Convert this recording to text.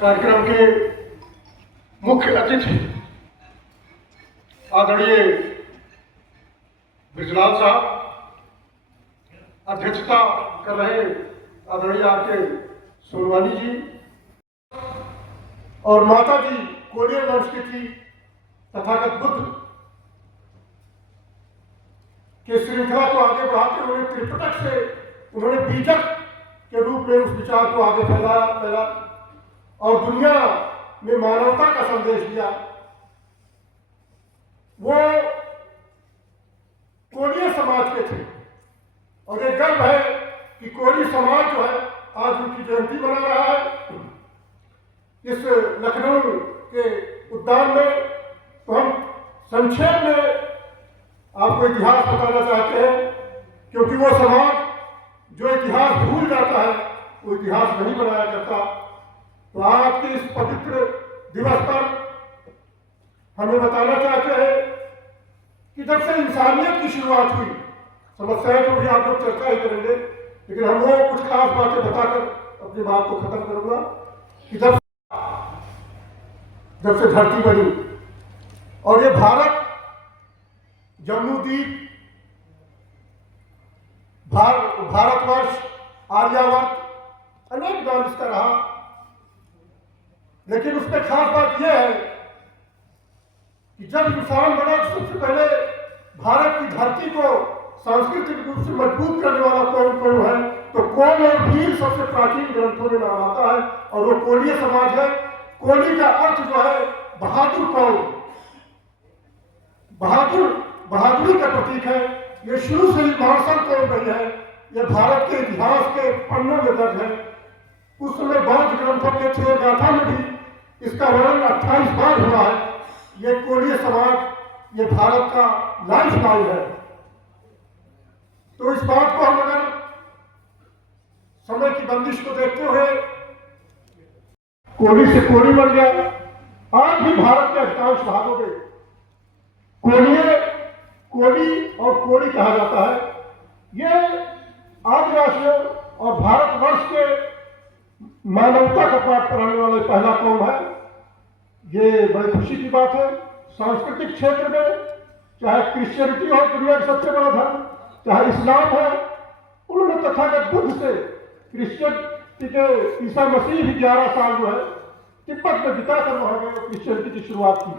कार्यक्रम के मुख्य अतिथि आदरणीय ब्रिजलाल साहब, अध्यक्षता कर रहे आदरणीय आके सोनवानी जी और माता जी कोलियर वंश की थी, तथागत बुद्ध के श्रृंखला को आगे बढ़ाते हुए त्रिपिटक से उन्होंने बीजक के रूप में उस विचार को आगे फैलाया और दुनिया में मानवता का संदेश दिया। वो कोलिय समाज के थे और ये गर्व है कि कोली समाज जो है आज उनकी जयंती मना रहा है इस लखनऊ के उद्यान में। तो हम संक्षेप में आपको इतिहास बताना चाहते हैं, क्योंकि वो समाज जो इतिहास भूल जाता है वो इतिहास नहीं बनाया जाता। तो आज के इस पवित्र दिवस पर हमें बताना चाहते हैं कि जब से इंसानियत की शुरुआत हुई, समस्याएं तो भी आप लोग चर्चा ही करेंगे, लेकिन हम वो कुछ खास बातें बताकर अपनी बात को खत्म करूंगा कि जब से धरती बनी और ये भारत, जम्मू द्वीप, भारतवर्ष, आर्यावर्त अनेक नाम इसका रहा, लेकिन उसमें खास बात यह है कि जब इंसान बना तो सबसे पहले भारत की धरती को सांस्कृतिक रूप से मजबूत करने वाला कौन है, तो कौन और भील सबसे प्राचीन ग्रंथों में नाम आता है और वो कोलीय समाज है। कोली का अर्थ जो है बहादुर कौम, बहादुरी का प्रतीक है। ये शुरू से ही महासन कौम रही है, ये भारत के इतिहास के पन्नों में दर्ज है। उस समय बौद्ध ग्रंथों के छह गाथा में भी इसका वर्णन 28 बार हुआ है। ये कोलीय समाज, ये भारत का लाइफ लाइन है। तो इस बात को हम अगर समय की बंदिश को देखते हुए कोली से कोली बन गया। आज भी भारत के अधिकांश भागों में कोली और कोली कहा जाता है। ये आदिवासियों और भारतवर्ष के मानवता का पाठ पढ़ाने वाला पहला कौम है। ये बड़ी खुशी की बात है। सांस्कृतिक क्षेत्र में चाहे क्रिश्चियनिटी हो, दुनिया का सबसे बड़ा धर्म, चाहे इस्लाम हो, उन्होंने तथागत बुद्ध से क्रिश्चियन ईसा मसीह भी 11 साल जो है तिब्बत में बिताकर वहां क्रिश्चियनिटी की शुरुआत की।